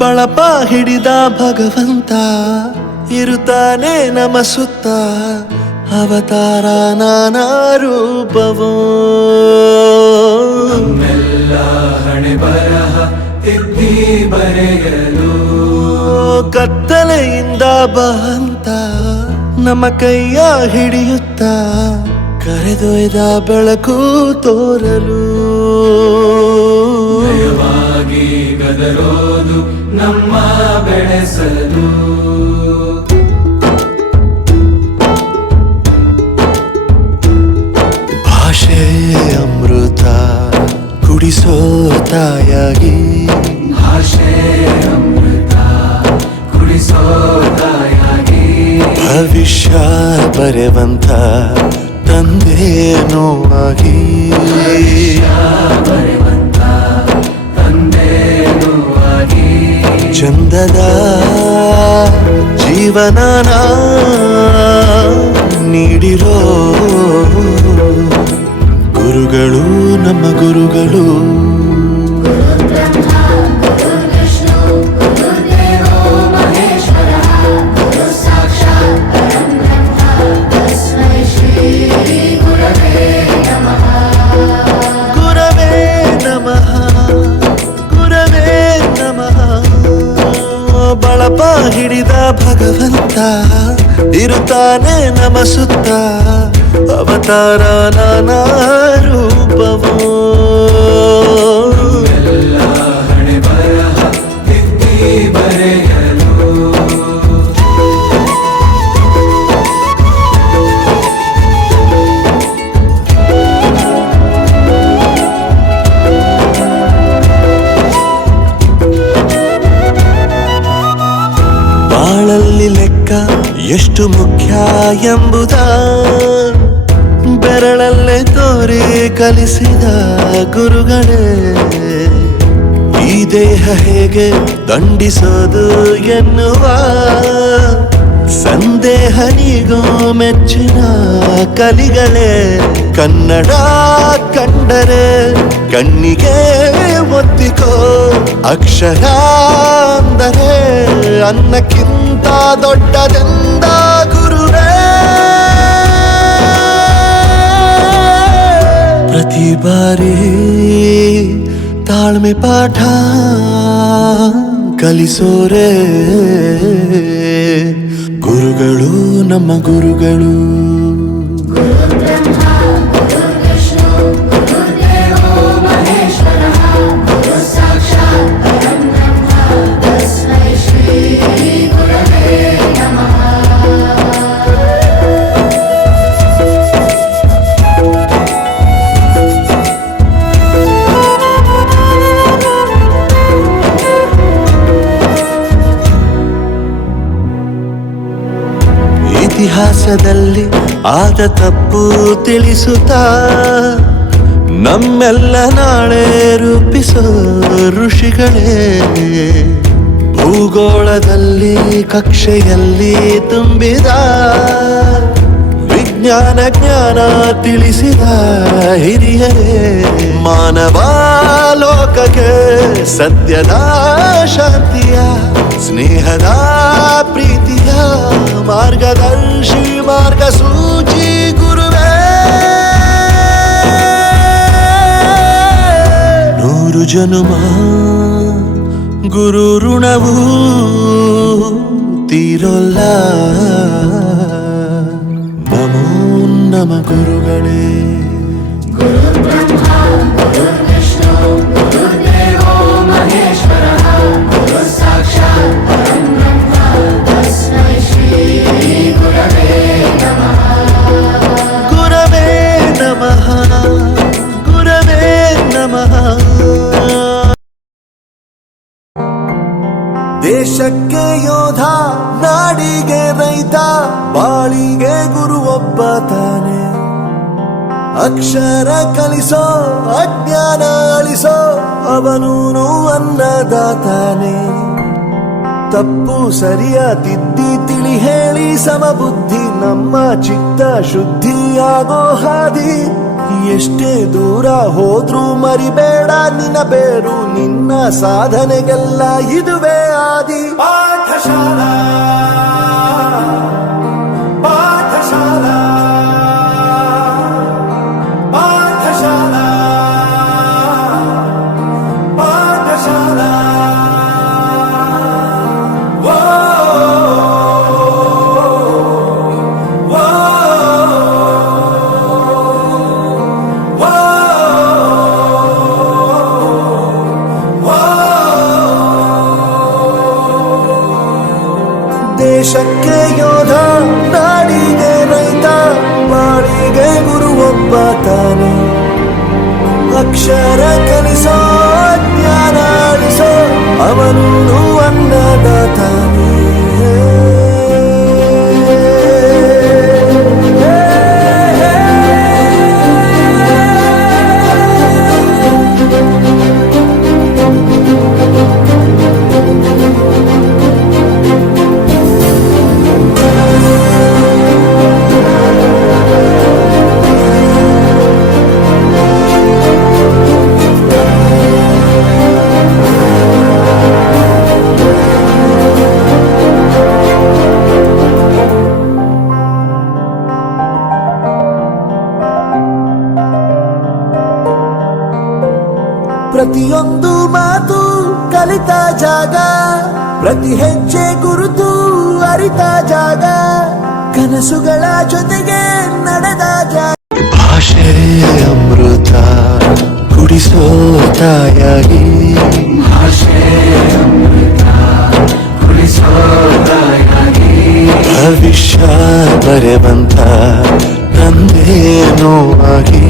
ಬಳಪ ಹಿಡಿದ ಭಗವಂತ ಇರುತ್ತಾನೆ ನಮ ಸುತ್ತ, ಅವತಾರ ನಾನಾ ರೂಪವೋ. ನಮ್ಮೆಲ್ಲ ಹಣೆ ಬರಹ ತಿದ್ದಿ ಬರೆಯಲು ಕತ್ತಲೆಯಿಂದ ಬಹಂತ ನಮ್ಮ ಕೈಯ ಹಿಡಿಯುತ್ತ, ಕರೆದೊಯ್ದ ಬೆಳಕು ತೋರಲು. ಭಯವಾಗಿ ಗದರೋದು ನಮ್ಮ ಬೆಳೆಸಲು. ಭಾಷೆ ಅಮೃತ ಕುಡಿಸೋ ತಾಯಾಗಿ, ಭಾಷೆ ಅಮೃತ ಕುಡಿಸೋ ತಾಯಾಗಿ, ಭವಿಷ್ಯ ಬರೆವಂತ ತಂದೇನೋ ಆಗಿ, ಬರೆವಂತ ತಂದೇನೂ ಆಗಿ, ಚಂದದ ಜೀವನನ ನೀಡಿರೋ ಗುರುಗಳು ನಮ್ಮ ಗುರುಗಳು. ಬಳಪ ಹಿಡಿದ ಭಗವಂತ ಇರುತ್ತಾನೆ ನಮ ಸುತ್ತ, ಅವತಾರ ನಾನಾ ರೂಪವೋ. ಎಲ್ಲ ಹಣೆ ಬರಹ ತಿದ್ದಿ ಬರೆಯಲು. ಬಾಳಲ್ಲಿ ಲೆಕ್ಕ ಎಷ್ಟು ಮುಖ್ಯ ಎಂಬುದ ಬೆರಳಲ್ಲೇ ತೋರಿ ಕಲಿಸಿದ ಗುರುಗಳೇ. ಈ ದೇಹ ಹೇಗೆ ದಂಡಿಸೋದು ಎನ್ನುವ ಸಂದೇಹ ನೀಗೋ ಮೆಚ್ಚಿನ ಕಲಿಗಳೇ. ಕನ್ನಡ ಕಂಡರೆ ಕಣ್ಣಿಗೆ ಒತ್ತಿಕೋ, ಅಕ್ಷರ ಅಂದರೆ ಅನ್ನಕ್ಕಿಂತ ದೊಡ್ಡದೆಂದ ಗುರುವೇ. ಪ್ರತಿ ಬಾರಿ ತಾಳ್ಮೆ ಪಾಠ ಕಲಿಸೋರೆ ಗುರುಗಳು ನಮ್ಮ ಗುರುಗಳು. ಇತಿಹಾಸದಲ್ಲಿ ಆದ ತಪ್ಪು ತಿಳಿಸುತ್ತಾ ನಮ್ಮೆಲ್ಲ ನಾಳೆ ರೂಪಿಸೋ ಋಷಿಗಳೇ. ಭೂಗೋಳದಲ್ಲಿ ಕಕ್ಷೆಯಲ್ಲಿ ತುಂಬಿದ ವಿಜ್ಞಾನ ಜ್ಞಾನ ತಿಳಿಸಿದ ಹಿರಿಯರೇ. ಮಾನವ ಲೋಕಕ್ಕೆ ಸತ್ಯದ ಶಾಂತಿಯ ಸ್ನೇಹದ ಪ್ರೀತಿಯ ಮಾರ್ಗದರ್ಶಿ ಮಾರ್ಗಸೂಚಿ ಗುರುವೇ. 100 ಜನುಮ ಗುರು ಋಣವು ತೀರೋಲ್ಲ. ನಮೋ ನಮ ಗುರುಗಳೇ. ಗುರವೇ ನಮಃ ಗುರವೇ ನಮಃ. ದೇಶಕ್ಕೆ ಯೋಧ, ನಾಡಿಗೆ ರೈತ, ಬಾಳಿಗೆ ಗುರು ಒಬ್ಬ ತಾನೆ. ಅಕ್ಷರ ಕಲಿಸೋ ಅಜ್ಞಾನ ಅಳಿಸೋ ಅವನೂನು ಅನ್ನದಾತಾನೆ. ತಪ್ಪು ಸರಿಯ ತಿದ್ದಿ ತಿಳಿ ಹೇಳಿ ಸಮಬುದ್ಧಿ ನಮ್ಮ ಚಿತ್ತ ಶುದ್ಧಿಯಾಗೋ ಹಾದಿ. ಎಷ್ಟೇ ದೂರ ಹೋದ್ರೂ ಮರಿಬೇಡ ನಿನ್ನ ಬೇರು, ನಿನ್ನ ಸಾಧನೆಗೆಲ್ಲ ಇದುವೇ ಆದಿ. ಪಾಠಶಾಲಾ ಪಾಠಶಾಲಾ ಪಾಠಶಾಲಾ ಪಾಠಶಾಲಾ. ದೇಶಕ್ಕೆ ಯೋಧ, ನಾಡಿಗೆ ರೈತ, ಬಾಳಿಗೆ ಗುರು ಒಬ್ಬ ತಾನೆ. ಅಕ್ಷರ ಕಲಿಸೋ, ಜ್ಞಾನ ಅಳಿಸೋ, ಅವನು ಅನ್ನದಾತಾನೆ. ಪ್ರತಿಯೊಂದು ಮಾತು ಕಲಿತ ಜಾಗ, ಪ್ರತಿ ಹೆಜ್ಜೆ ಗುರುತು ಅರಿತ ಜಾಗ, ಕನಸುಗಳ ಜೊತೆಗೆ ನಡೆದ ಜಾಗ. ಭಾಷೆ ಅಮೃತ ಕುಡಿಸೋ ತಾಯಾಗಿ, ಭಾಷೆ ಅಮೃತ ಕುಡಿಸೋ ತಾಯಾಗಿ. ಭವಿಷ್ಯ ಬರೆವಂತ ತಂದೇನೋ ಆಗಿ,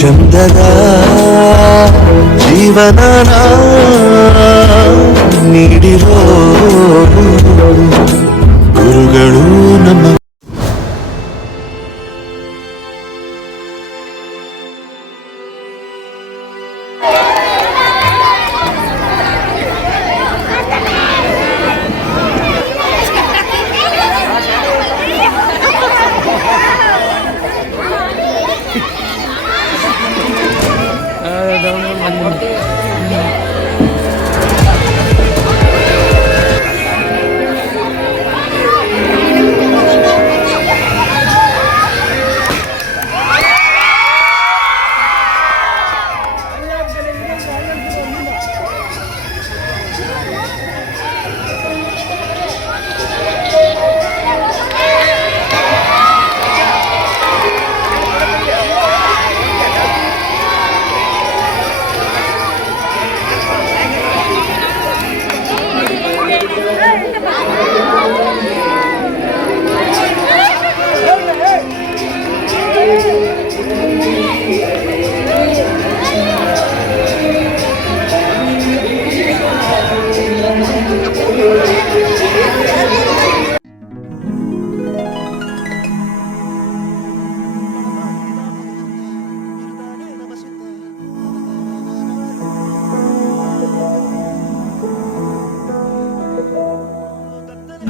ಚಂದದ ಜೀವನ ನೀಡಿರೋ ಗುರುಗಳು ನಮ್ಮ.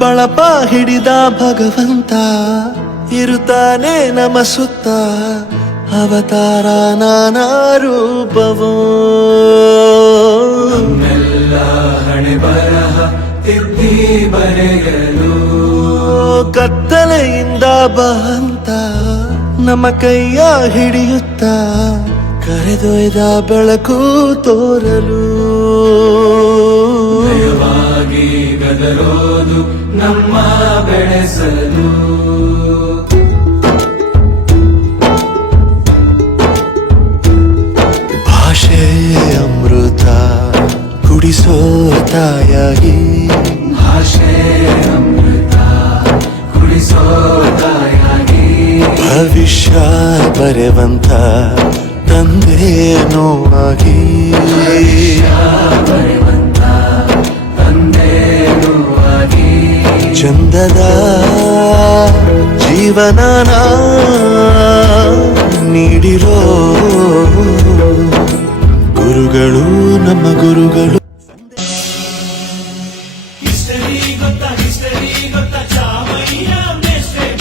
ಬಳಪ ಹಿಡಿದ ಭಗವಂತ ಇರುತ್ತಾನೆ ನಮ ಸುತ್ತ, ಅವತಾರ ನಾನಾ ರೂಪವೋ. ನಮ್ಮೆಲ್ಲ ಹಣೆ ಬರಹ ತಿದ್ದಿ ಬರೆಯಲು, ಕತ್ತಲೆಯಿಂದ ಬಂತ ನಮ್ಮ ಕೈಯ ಹಿಡಿಯುತ್ತ, ಕರೆದೊಯ್ದ ಬೆಳಕು ತೋರಲು. ಭಯವಾಗಿ ಗದರೋದು ನಮ್ಮ ಬೆಳೆಸಲು. ಭಾಷೆ ಅಮೃತ ಕುಡಿಸೋ ತಾಯಾಗಿ, ಭಾಷೆ ಅಮೃತ ಕುಡಿಸೋ ತಾಯಾಗಿ. ಭವಿಷ್ಯ ಬರೆವಂತ ತಂದೇನೋ ಆಗಿ, ಬರೆವಂತ ತಂದೇನೋ ಆಗಿ. ಚಂದದ ಜೀವನ ನೀಡಿರೋ ಗುರುಗಳು ನಮ್ಮ ಗುರುಗಳು. History ಗೊತ್ತಾ ಹಿಸ್ಟರಿ ಗೊತ್ತಾ ಚಾಮಯ್ಯ ಮೇಸ್ಟ್ರೆ